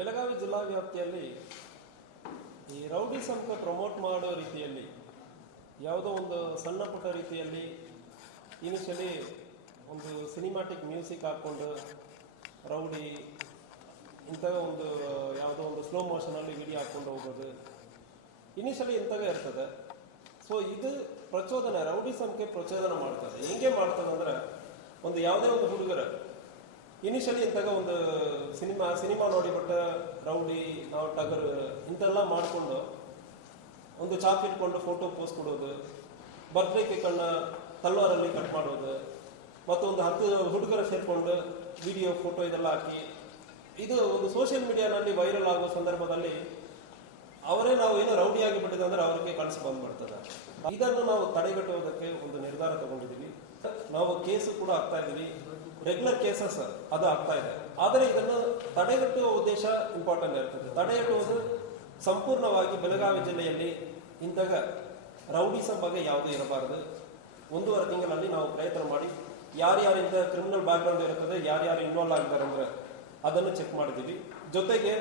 ಬೆಳಗಾವಿ ಜಿಲ್ಲಾ ವ್ಯಾಪ್ತಿಯಲ್ಲಿ ಈ ರೌಡಿಸಂಗೆ ಪ್ರಮೋಟ್ ಮಾಡೋ ರೀತಿಯಲ್ಲಿ ಯಾವುದೋ ಒಂದು ಸಣ್ಣ ಪುಟ್ಟ ರೀತಿಯಲ್ಲಿ ಇನಿಷಿಯಲಿ ಒಂದು ಸಿನಿಮ್ಯಾಟಿಕ್ ಮ್ಯೂಸಿಕ್ ಹಾಕ್ಕೊಂಡು ರೌಡಿ ಇಂಥ ಒಂದು ಯಾವುದೋ ಒಂದು ಸ್ಲೋ ಮೋಷನಲ್ಲಿ ವಿಡಿಯೋ ಹಾಕ್ಕೊಂಡು ಹೋಗೋದು ಇನಿಷಿಯಲಿ ಇಂಥವೇ ಇರ್ತದೆ. ಸೊ ಇದು ಪ್ರಚೋದನೆ, ರೌಡಿಸಂಗೆ ಪ್ರಚೋದನೆ ಮಾಡ್ತದೆ. ಹೆಂಗೆ ಮಾಡ್ತದೆ ಅಂದರೆ, ಒಂದು ಯಾವುದೇ ಒಂದು ಹುಡುಗರ ಇನಿಷಿಯಲಿ ಇಂತಾಗ ಒಂದು ಸಿನಿಮಾ ನೋಡಿಬಿಟ್ಟು ರೌಡಿ ನಾವು ಟಗರ್ ಇಂತೆಲ್ಲ ಮಾಡಿಕೊಂಡು ಒಂದು ಚಾಕ್ ಇಟ್ಕೊಂಡು ಫೋಟೋ ಪೋಸ್ಟ್ ಕೊಡೋದು, ಬರ್ತ್ಡೇ ಕೇಕನ್ನು ತಲ್ವಾರಲ್ಲಿ ಕಟ್ ಮಾಡೋದು, ಮತ್ತು ಒಂದು 10 ಹುಡುಗರ ಸೇರಿಕೊಂಡು ವಿಡಿಯೋ ಫೋಟೋ ಇದೆಲ್ಲ ಹಾಕಿ ಇದು ಒಂದು ಸೋಷಿಯಲ್ ಮೀಡಿಯಾನಲ್ಲಿ ವೈರಲ್ ಆಗೋ ಸಂದರ್ಭದಲ್ಲಿ ಅವರೇ ನಾವು ಏನೋ ರೌಡಿ ಆಗಿ ಬಿಟ್ಟಿದೆ ಅಂದರೆ ಅವರಿಗೆ ಕಳಿಸಿ ಬಂದ್ಬಿಡ್ತದೆ. ಇದನ್ನು ನಾವು ತಡೆಗಟ್ಟುವುದಕ್ಕೆ ಒಂದು ನಿರ್ಧಾರ ತಗೊಂಡಿದ್ದೀವಿ. ನಾವು ಕೇಸು ಕೂಡ ಆಗ್ತಾ ಇದ್ದೀವಿ, ರೆಗ್ಯುಲರ್ ಕೇಸಸ್ ಅದು ಆಗ್ತಾ ಇದೆ. ಆದರೆ ಇದನ್ನು ತಡೆಗಟ್ಟುವ ಉದ್ದೇಶ ಇಂಪಾರ್ಟೆಂಟ್ ಇರ್ತದೆ. ತಡೆಗಟ್ಟುವುದು ಸಂಪೂರ್ಣವಾಗಿ ಬೆಳಗಾವಿ ಜಿಲ್ಲೆಯಲ್ಲಿ ಇಂತಹ ರೌಡಿಸಂ ಬಗ್ಗೆ ಯಾವುದೇ ಇರಬಾರದು. 1.5 ತಿಂಗಳಲ್ಲಿ ನಾವು ಪ್ರಯತ್ನ ಮಾಡಿ ಯಾರ್ಯಾರಿಂದ ಕ್ರಿಮಿನಲ್ ಬ್ಯಾಕ್ಗ್ರೌಂಡ್ ಇರುತ್ತದೆ, ಯಾರ್ಯಾರು ಇನ್ವಾಲ್ವ್ ಆಗಿದ್ದಾರೆ ಅಂದರೆ ಅದನ್ನು ಚೆಕ್ ಮಾಡಿದ್ದೀವಿ. ಜೊತೆಗೆ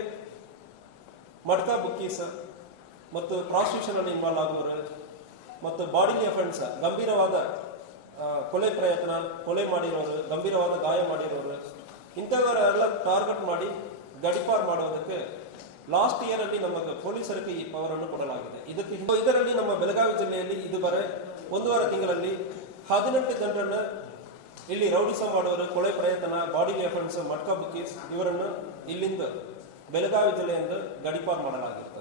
ಮಡ್ಕಾ ಬುಕ್ಕೀಸ್ ಮತ್ತು ಪ್ರಾಸ್ಟಿಟ್ಯೂಷನಲ್ಲಿ ಇನ್ವಾಲ್ವ್ ಆಗುವವರು ಮತ್ತು ಬಾಡಿಲಿ ಅಫೆನ್ಸ್, ಗಂಭೀರವಾದ ಕೊಲೆ ಪ್ರಯತ್ನ, ಕೊಲೆ ಮಾಡಿರೋರು, ಗಂಭೀರವಾದ ಗಾಯ ಮಾಡಿರೋರು, ಇಂಥವರೆಲ್ಲ ಟಾರ್ಗೆಟ್ ಮಾಡಿ ಗಡಿಪಾರು ಮಾಡೋದಕ್ಕೆ ಲಾಸ್ಟ್ ಇಯರಲ್ಲಿ ನಮಗೆ ಪೊಲೀಸರಿಗೆ ಈ ಪವರನ್ನು ಕೊಡಲಾಗಿದೆ. ಇದರಲ್ಲಿ ನಮ್ಮ ಬೆಳಗಾವಿ ಜಿಲ್ಲೆಯಲ್ಲಿ ಇದುವರೆ 1.5 ತಿಂಗಳಲ್ಲಿ 18 ಜನರನ್ನು ಇಲ್ಲಿ ರೌಡಿಸಂ ಮಾಡೋರು, ಕೊಲೆ ಪ್ರಯತ್ನ, ಬಾಡಿಲಿ ಅಫೆನ್ಸ್, ಮಡ್ಕಾ ಬುಕ್ಕೀಸ್ ಇವರನ್ನು ಇಲ್ಲಿಂದ ಬೆಳಗಾವಿ ಜಿಲ್ಲೆಯಿಂದ ಗಡಿಪಾರು ಮಾಡಲಾಗಿರ್ತದೆ.